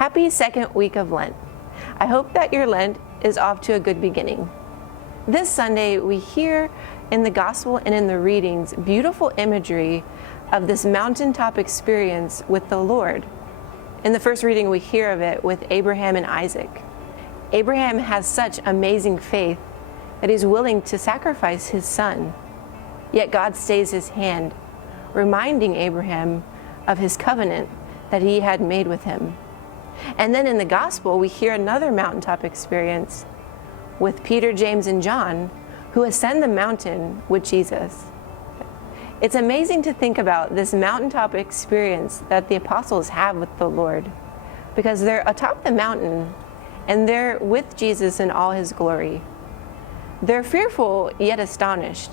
Happy second week of Lent. I hope that your Lent is off to a good beginning. This Sunday, we hear in the gospel and in the readings beautiful imagery of this mountaintop experience with the Lord. In the first reading, we hear of it with Abraham and Isaac. Abraham has such amazing faith that he's willing to sacrifice his son. Yet God stays his hand, reminding Abraham of his covenant that he had made with him. And then in the gospel, we hear another mountaintop experience with Peter, James, and John, who ascend the mountain with Jesus. It's amazing to think about this mountaintop experience that the apostles have with the Lord, because they're atop the mountain and they're with Jesus in all his glory. They're fearful yet astonished,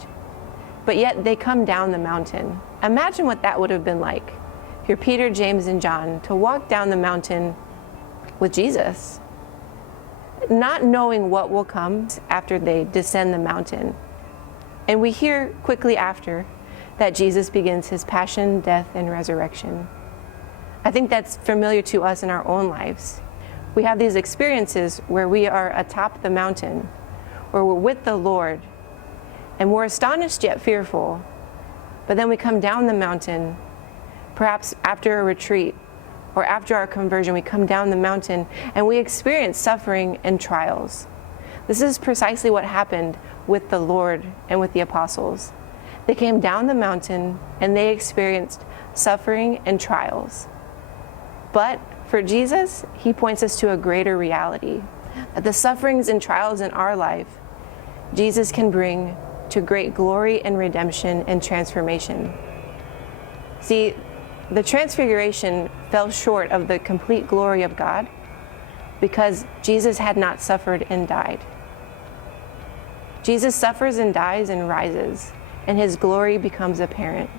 but yet they come down the mountain. Imagine what that would have been like if you're Peter, James, and John, to walk down the mountain with Jesus, not knowing what will come after they descend the mountain. And we hear quickly after that Jesus begins his passion, death, and resurrection. I think that's familiar to us in our own lives. We have these experiences where we are atop the mountain, where we're with the Lord, and we're astonished yet fearful. But then we come down the mountain, perhaps after a retreat, or after our conversion, we come down the mountain and we experience suffering and trials. This is precisely what happened with the Lord and with the apostles. They came down the mountain and they experienced suffering and trials. But for Jesus, he points us to a greater reality, that the sufferings and trials in our life, Jesus can bring to great glory and redemption and transformation. See, the transfiguration fell short of the complete glory of God because Jesus had not suffered and died. Jesus suffers and dies and rises, and his glory becomes apparent.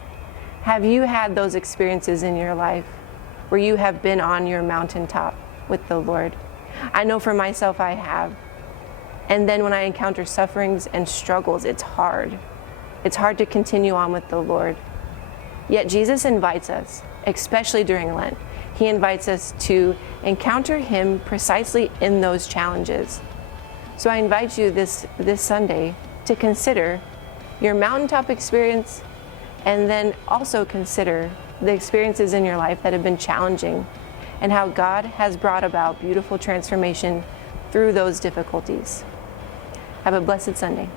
Have you had those experiences in your life where you have been on your mountaintop with the Lord? I know for myself I have. And then when I encounter sufferings and struggles, it's hard. It's hard to continue on with the Lord. Yet Jesus invites us, especially during Lent, he invites us to encounter him precisely in those challenges. So I invite you this Sunday to consider your mountaintop experience, and then also consider the experiences in your life that have been challenging and how God has brought about beautiful transformation through those difficulties. Have a blessed Sunday.